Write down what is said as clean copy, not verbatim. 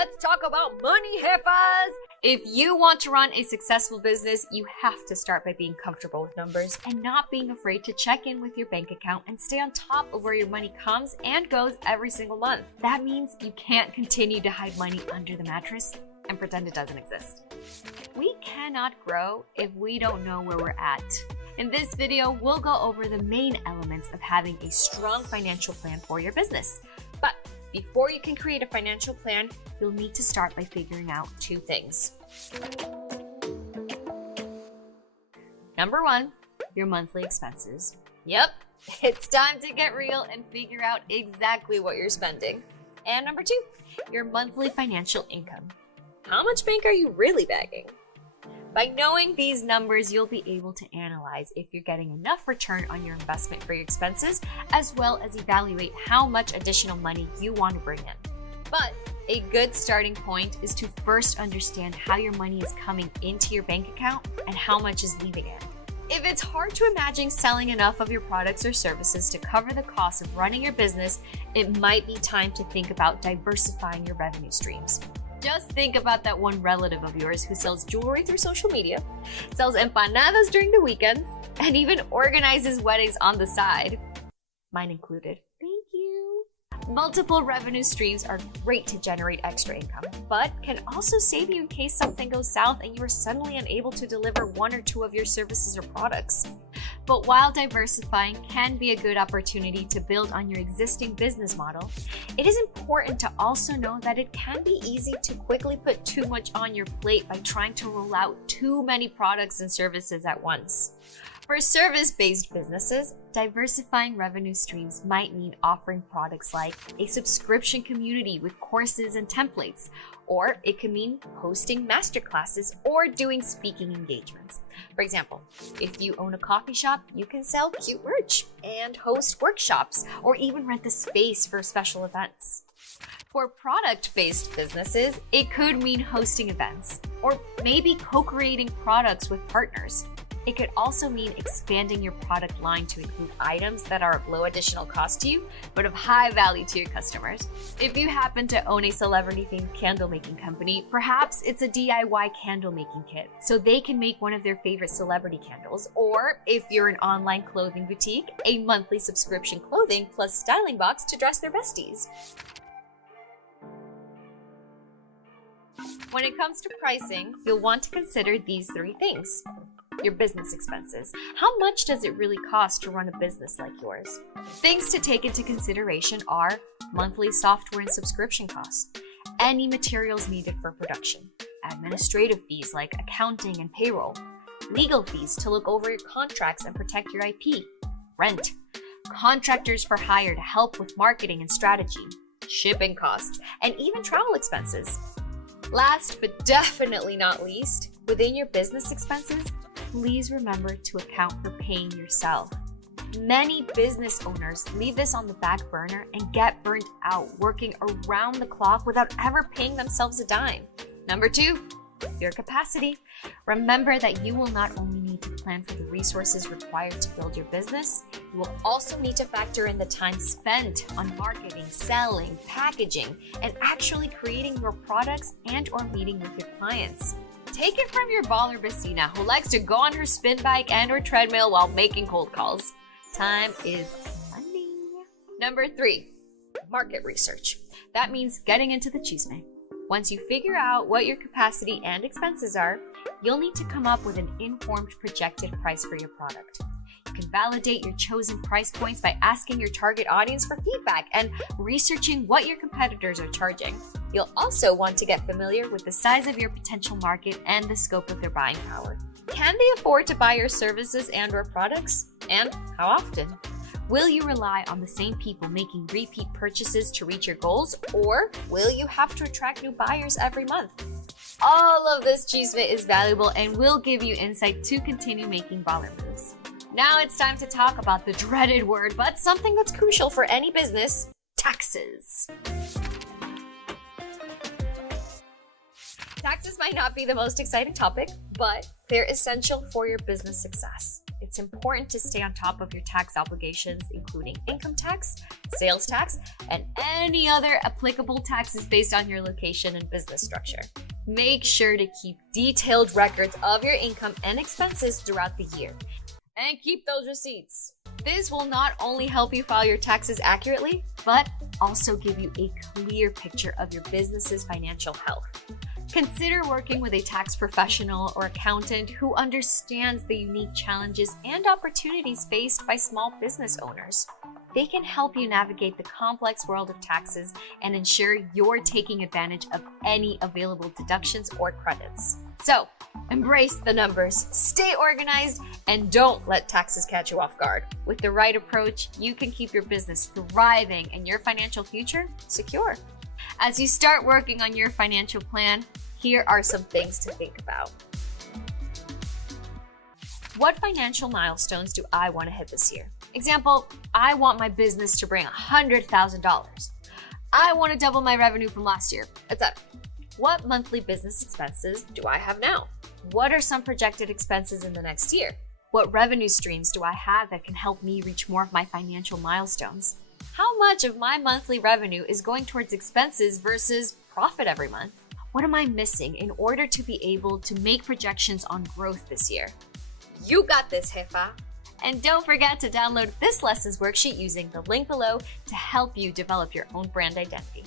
let's talk about money, Jefas! If you want to run a successful business, you have to start by being comfortable with numbers and not being afraid to check in with your bank account and stay on top of where your money comes and goes every single month. That means you can't continue to hide money under the mattress and pretend it doesn't exist. We cannot grow if we don't know where we're at. In this video, we'll go over the main elements of having a strong financial plan for your business. But before you can create a financial plan, you'll need to start by figuring out two things. Number one, your monthly expenses. Yep, it's time to get real and figure out exactly what you're spending. And number two, your monthly financial income. How much bank are you really bagging? By knowing these numbers, you'll be able to analyze if you're getting enough return on your investment for your expenses, as well as evaluate how much additional money you want to bring in. But a good starting point is to first understand how your money is coming into your bank account and how much is leaving it. If it's hard to imagine selling enough of your products or services to cover the cost of running your business, it might be time to think about diversifying your revenue streams. Just think about that one relative of yours who sells jewelry through social media, sells empanadas during the weekends, and even organizes weddings on the side. Mine included. Thank you. Multiple revenue streams are great to generate extra income, but can also save you in case something goes south and you are suddenly unable to deliver one or two of your services or products. But while diversifying can be a good opportunity to build on your existing business model, it is important to also know that it can be easy to quickly put too much on your plate by trying to roll out too many products and services at once. For service-based businesses, diversifying revenue streams might mean offering products like a subscription community with courses and templates, or it could mean hosting masterclasses or doing speaking engagements. For example, if you own a coffee shop, you can sell cute merch and host workshops, or even rent the space for special events. For product-based businesses, it could mean hosting events, or maybe co-creating products with partners. It could also mean expanding your product line to include items that are of low additional cost to you, but of high value to your customers. If you happen to own a celebrity-themed candle making company, perhaps it's a DIY candle making kit, so they can make one of their favorite celebrity candles. Or if you're an online clothing boutique, a monthly subscription clothing plus styling box to dress their besties. When it comes to pricing, you'll want to consider these three things. Your business expenses. How much does it really cost to run a business like yours? Things to take into consideration are monthly software and subscription costs, any materials needed for production, administrative fees like accounting and payroll, legal fees to look over your contracts and protect your IP, rent, contractors for hire to help with marketing and strategy, shipping costs, and even travel expenses. Last but definitely not least, within your business expenses, please remember to account for paying yourself. Many business owners leave this on the back burner and get burnt out working around the clock without ever paying themselves a dime. Number two, your capacity. Remember that you will not only need to plan for the resources required to build your business, you will also need to factor in the time spent on marketing, selling, packaging, and actually creating your products and or meeting with your clients. Take it from your baller Basina who likes to go on her spin bike and or treadmill while making cold calls. Time is money. Number three, market research. That means getting into the chisme. Once you figure out what your capacity and expenses are, you'll need to come up with an informed projected price for your product. You can validate your chosen price points by asking your target audience for feedback and researching what your competitors are charging. You'll also want to get familiar with the size of your potential market and the scope of their buying power. Can they afford to buy your services and or products? And how often? Will you rely on the same people making repeat purchases to reach your goals, or will you have to attract new buyers every month? All of this chisme is valuable and will give you insight to continue making baller moves. Now it's time to talk about the dreaded word, but something that's crucial for any business: taxes. Taxes might not be the most exciting topic, but they're essential for your business success. It's important to stay on top of your tax obligations, including income tax, sales tax, and any other applicable taxes based on your location and business structure. Make sure to keep detailed records of your income and expenses throughout the year. And keep those receipts. This will not only help you file your taxes accurately, but also give you a clear picture of your business's financial health. Consider working with a tax professional or accountant who understands the unique challenges and opportunities faced by small business owners. They can help you navigate the complex world of taxes and ensure you're taking advantage of any available deductions or credits. So, embrace the numbers, stay organized, and don't let taxes catch you off guard. With the right approach, you can keep your business thriving and your financial future secure. As you start working on your financial plan, here are some things to think about. What financial milestones do I want to hit this year? Example, I want my business to bring $100,000. I want to double my revenue from last year, etc. What monthly business expenses do I have now? What are some projected expenses in the next year? What revenue streams do I have that can help me reach more of my financial milestones? How much of my monthly revenue is going towards expenses versus profit every month? What am I missing in order to be able to make projections on growth this year? You got this, Jefa! And don't forget to download this lessons worksheet using the link below to help you develop your own brand identity.